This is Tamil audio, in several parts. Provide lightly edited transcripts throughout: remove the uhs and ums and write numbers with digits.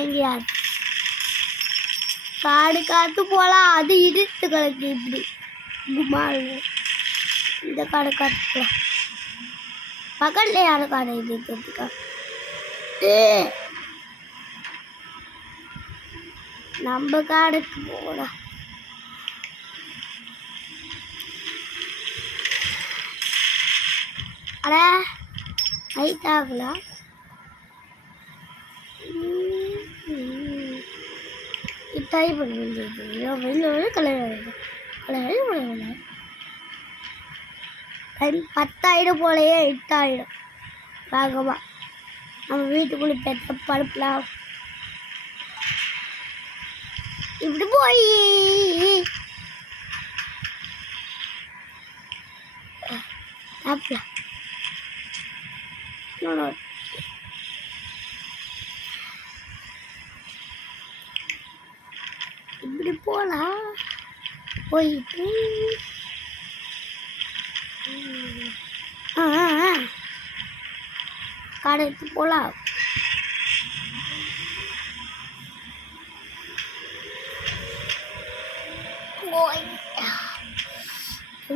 எங்கேயாவது காடு காத்து போகலாம். அது இடித்து கிடக்கு இப்படி குமால். இந்த காடு காத்து போகலாம். பக்கத்தில் யாரும் காடை இடித்துக்கா. நம்ம காடுக்கு போகலாம். அட ஹைட் ஆகலாம். ட்ரை பண்ணி வெளியில் கலர் டைம் 10 ஆகிடும் போலையே. 8 ஆகிடும் வேகமாக. நம்ம வீட்டுக்குள்ளே பெற்ற படுப்பலாம். இப்படி போய் இப்படி போகலாம். போயிட்டு கடைக்கு போகலாம்.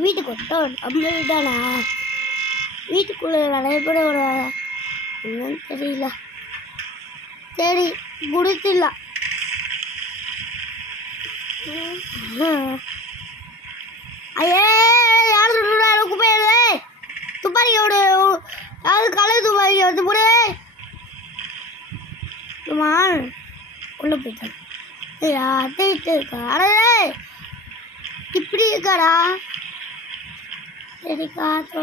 வீட்டுக்கு விட்டோம். நம்ம வீட்டானா வீட்டுக்குள்ளே நிறைய பேர் என்னன்னு தெரியல. சரி குடிச்சிடலாம். ஐயே யார் சொல்லுறாரு குப்பையே துப்பாக்கியோட யாரு கலர் துப்பாக்கி வந்து போடு. உள்ள போயிட்டான். அத்தைட்டு இருக்கா. அடே இப்படி இருக்காடா. சரி காத்து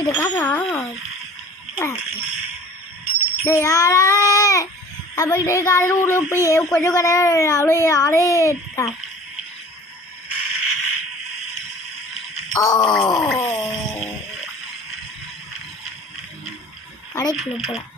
இது காசா யாரா நம்மகிட்ட காலையில் உள்ள போய் கொஞ்சம் கடை அவ்வளோ ஆளே இருக்கா. கடைக்குள்ள போகலாம்.